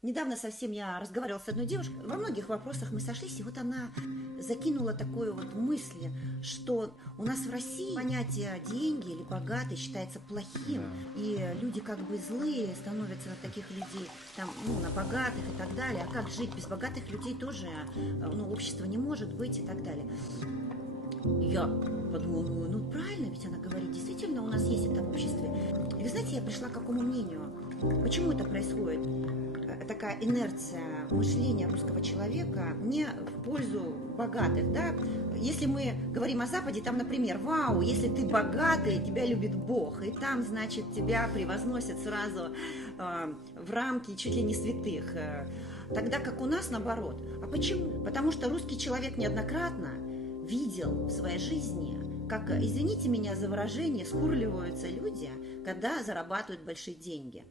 Недавно совсем я разговаривала с одной девушкой, во многих вопросах мы сошлись, и вот она закинула такую вот мысль, что у нас в России понятие деньги или богатый считается плохим, Да. и люди как бы злые становятся на таких людей, там, ну, на богатых и так далее, а как жить без богатых людей тоже, ну, общество не может быть и так далее. Я подумала, ну правильно, ведь она говорит, действительно у нас есть это в обществе. И вы знаете, я пришла к какому мнению? Почему это происходит? Такая инерция мышления русского человека не в пользу богатых, да? Если мы говорим о Западе, там, например, вау, если ты богатый, тебя любит Бог, и там, значит, тебя превозносят сразу в рамки чуть ли не святых. Тогда как у нас наоборот. А почему? Потому что русский человек неоднократно видел в своей жизни, как, извините меня за выражение, скурливаются люди, когда зарабатывают большие деньги.